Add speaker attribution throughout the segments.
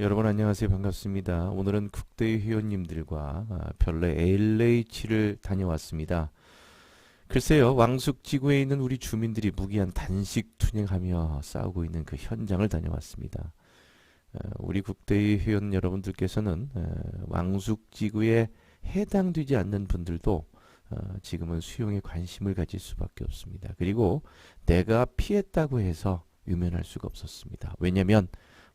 Speaker 1: 여러분 안녕하세요. 반갑습니다. 오늘은 국대 회원님들과 아, 별내 LH를 다녀왔습니다. 글쎄요, 왕숙 지구에 있는 우리 주민들이 무기한 단식 투쟁하며 싸우고 있는 그 현장을 다녀왔습니다. 어, 우리 국대 회원 여러분들께서는 어, 왕숙 지구에 해당되지 않는 분들도 어, 지금은 수용에 관심을 가질 수밖에 없습니다. 그리고 내가 피했다고 해서 유면할 수가 없었습니다. 왜냐하면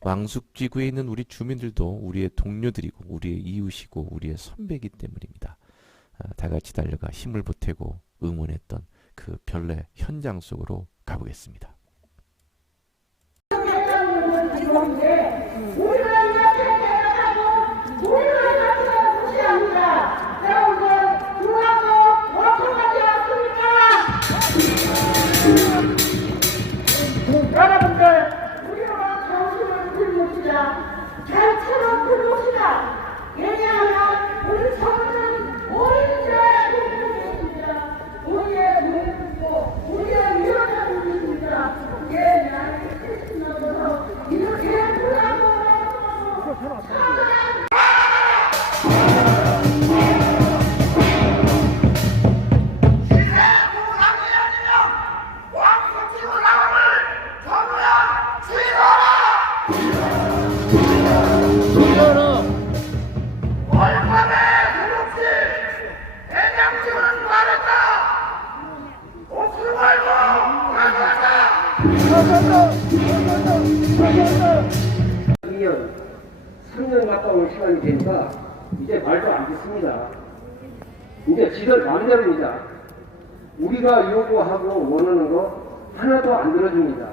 Speaker 1: 왕숙지구에 있는 우리 주민들도 우리의 동료들이고 우리의 이웃이고 우리의 선배이기 때문입니다. 아, 다 같이 달려가 힘을 보태고 응원했던 그 별내 현장 속으로 가보겠습니다.
Speaker 2: 왜냐하면 우리 서울은 우리의 국민입니다 우리의 국민이고 우리의 위원장입니다 예 나의 크리스마스로 이렇게 불안하고
Speaker 3: 이년 3년 갔다 올 시간이 되니까 이제 말도 안 듣습니다. 이제 지들 마음대로입니다. 우리가 요구하고 원하는 거 하나도 안 들어줍니다.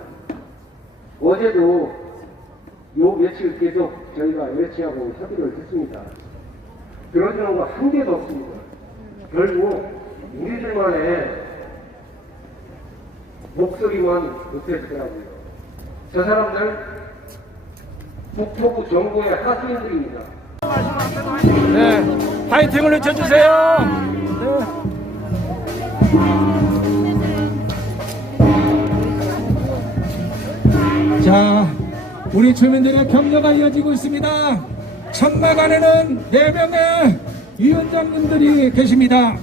Speaker 3: 어제도 요 며칠 계속 저희가 LH하고 협의를 했습니다. 들어주는 거 한 개도 없습니다. 결국 우리들만의 목소리만 못해주더라고요. 저 사람들 북토부 정부의 하수인들입니다.
Speaker 4: 네, 파이팅을 외쳐주세요. 네. 자, 우리 주민들의 격려가 이어지고 있습니다. 천막 안에는 네 명의 위원장님들이 계십니다.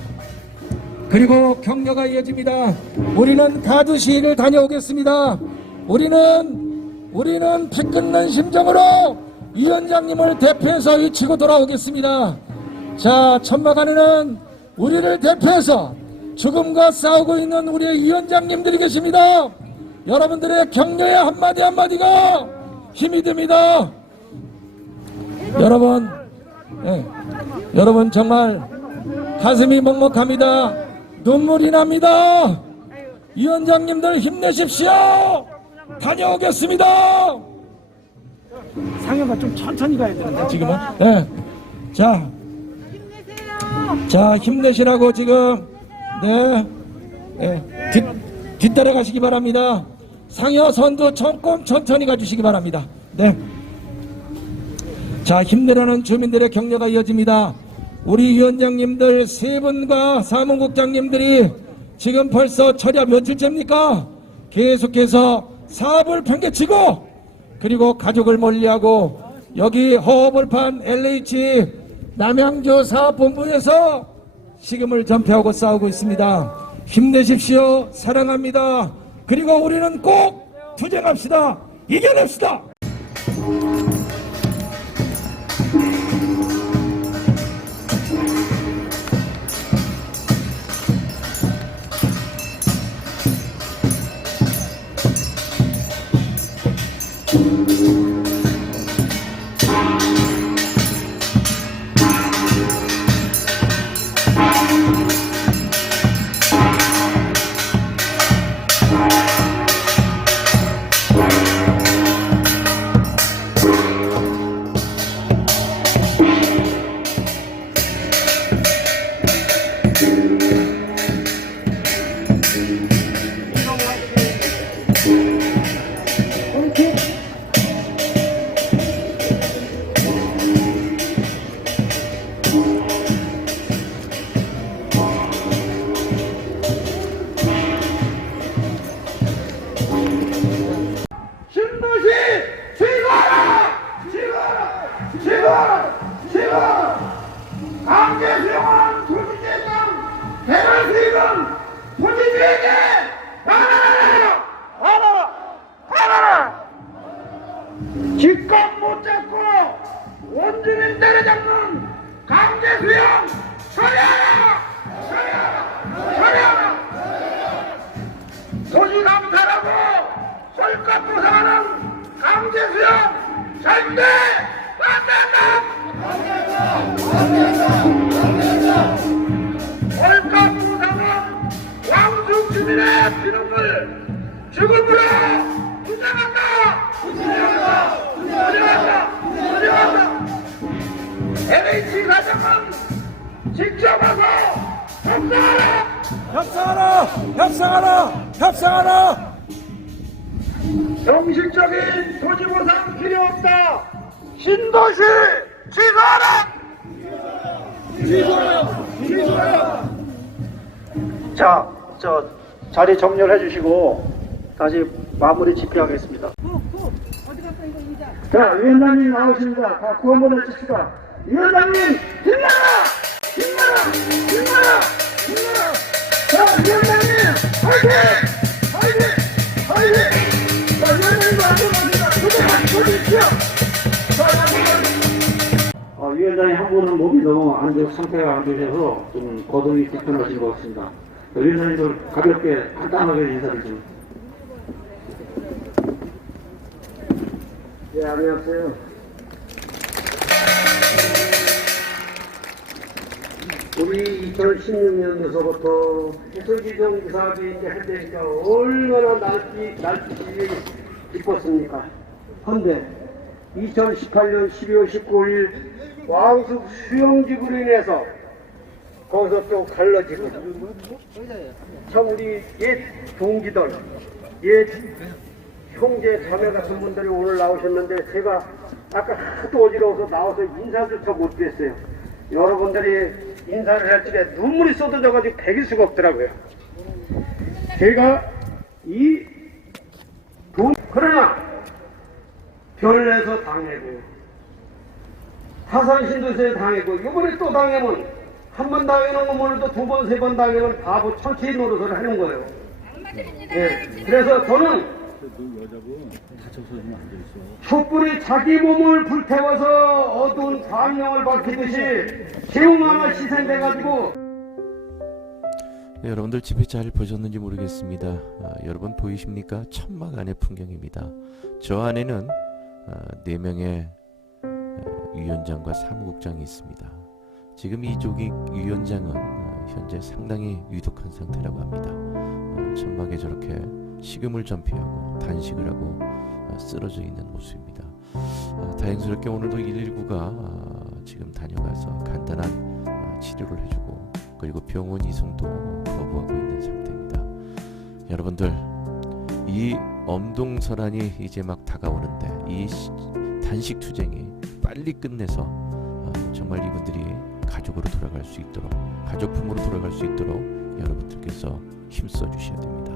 Speaker 4: 그리고 격려가 이어집니다. 우리는 가두시를 다녀오겠습니다. 우리는 우리는 피 끊는 심정으로 위원장님을 대표해서 외치고 돌아오겠습니다. 자, 천막 안에는 우리를 대표해서 죽음과 싸우고 있는 우리의 위원장님들이 계십니다. 여러분들의 격려의 한마디 한마디가 힘이 됩니다. 여러분, 예, 여러분 정말 가슴이 먹먹합니다. 눈물이 납니다. 위원장님들 힘내십시오. 다녀오겠습니다.
Speaker 5: 상현아 좀 천천히 가야 되는데
Speaker 4: 지금은 네. 자, 자 힘내시라고 지금 네, 네. 뒤, 뒤따라 가시기 바랍니다. 상여선도 조금 천천히 가주시기 바랍니다. 네. 자 힘내라는 주민들의 격려가 이어집니다. 우리 위원장님들 세 분과 사무국장님들이 지금 벌써 철야 며칠째입니까? 계속해서 사업을 팽개치고 그리고 가족을 멀리하고 여기 허벌판 LH 남양주 사업본부에서 식음을 전폐하고 싸우고 있습니다. 힘내십시오. 사랑합니다. 그리고 우리는 꼭 투쟁합시다. 이겨냅시다.
Speaker 2: be bigger! NH 사장은 직접 와서 협상하라
Speaker 4: 협상하라! 협상하라! 협상하라!
Speaker 2: 정식적인 토지 보상 필요 없다. 신도시 취소하라.
Speaker 5: 자, 저 자리 정렬해 주시고 다시 마무리 집행하겠습니다.
Speaker 2: 자, 위원장님 나오십니다. 다 한번 해줍시다. 위원장님, 힘내라! 힘내라! 힘내라! 힘내라! 자, 위원장님, 화이팅! 화이팅! 화이팅! 자, 위원장님도 안전합니다. 그대 갖고 계십시오. 자, 위원장님.
Speaker 5: 어, 위원장님 한 분은 몸이 너무 안 좋, 상태가 안 좋으셔서 좀 거동이 불편하신 것 같습니다. 위원장님도 가볍게 간단하게 인사를 좀.
Speaker 3: 예, 안녕하세요. 우리 2016년도서부터 해수기종 사업이 이제 할 때니까 얼마나 날씨, 날씨 기뻤습니까? 헌데 2018년 12월 19일 왕숙 수영지구로 인해서 거기서 또 갈라지고 참 우리 옛 동기들, 옛 형제 자매 같은 분들이 오늘 나오셨는데 제가 아까 하도 어지러워서 나와서 인사조차 못 드렸어요. 여러분들이 인사를 할 적에 눈물이 쏟아져가지고 배길 수가 없더라고요. 제가 이 돈, 그러나 별내서 당하고 타산신도세에 당하고 이번에 또 당하면 한 번 당해놓으면 오늘도 두 번, 세 번 당하면 바보 천치 노릇을 하는 거예요. 예, 그래서 저는 촛불이 자기 몸을 불태워서 어두운 광명을 밝히듯이 재웅 하나 희생돼가지고
Speaker 1: 네, 여러분들 집회 잘 보셨는지 모르겠습니다. 아, 여러분 보이십니까? 천막 안의 풍경입니다. 저 안에는 아, 네 명의 아, 위원장과 사무국장이 있습니다. 지금 이쪽이 위원장은 아, 현재 상당히 위독한 상태라고 합니다. 아, 천막에 저렇게 식음을 전폐하고 단식을 하고 아, 쓰러져 있는 모습입니다. 아, 다행스럽게 오늘도 119가 지금 다녀가서 간단한 아, 치료를 해주고 그리고 병원 이송도 거부하고 있는 상태입니다. 여러분들 이 엄동설안이 이제 막 다가오는데 이 시- 단식 투쟁이 빨리 끝내서 아, 정말 이분들이 가족으로 돌아갈 수 있도록 가족 품으로 돌아갈 수 있도록 여러분들께서 힘써 주셔야 됩니다.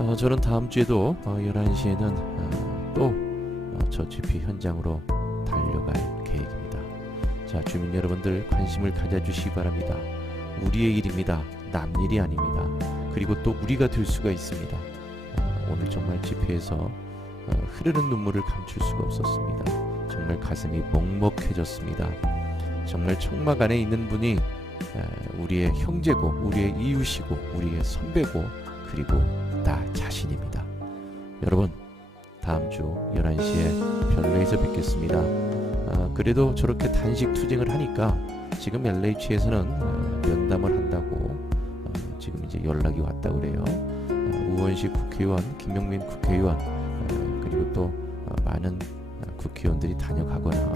Speaker 1: 아, 저는 다음 주에도 어, 11시에는 또저 집회 현장으로 달려갈 계획입니다. 자, 주민 여러분들 관심을 가져주시기 바랍니다. 우리의 일입니다. 남 일이 아닙니다. 그리고 또 우리가 될 수가 있습니다. 아, 오늘 정말 집회에서 어, 흐르는 눈물을 감출 수가 없었습니다. 정말 가슴이 먹먹해졌습니다. 정말 청막 안에 있는 분이 에, 우리의 형제고, 우리의 이웃이고, 우리의 선배고, 그리고 나 자신입니다. 여러분, 다음 주 11시에 별내에서 뵙겠습니다. 아, 그래도 저렇게 단식 투쟁을 하니까 지금 LH에서는 어, 면담을 한다고 어, 지금 이제 연락이 왔다 그래요. 어, 우원식 국회의원, 김명민 국회의원 어, 그리고 또 어, 많은 어, 국회의원들이 다녀가거나 어,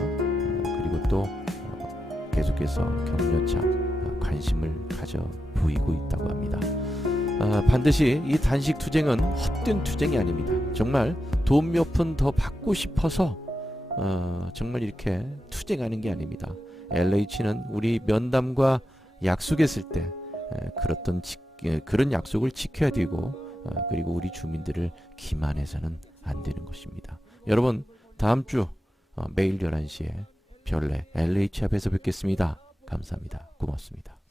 Speaker 1: 그리고 또 어, 계속해서 격려차 어, 관심을 가져 보이고 있다고 합니다. 아, 반드시 이 단식 투쟁은 헛된 투쟁이 아닙니다. 정말 돈 몇 푼 더 받고 싶어서 어, 정말 이렇게 투쟁하는 게 아닙니다. LH는 우리 면담과 약속했을 때 에, 그렇던 지, 에, 그런 약속을 지켜야 되고 어, 그리고 우리 주민들을 기만해서는 안 되는 것입니다. 여러분 다음 주 어, 매일 11시에 별내 LH 앞에서 뵙겠습니다. 감사합니다. 고맙습니다.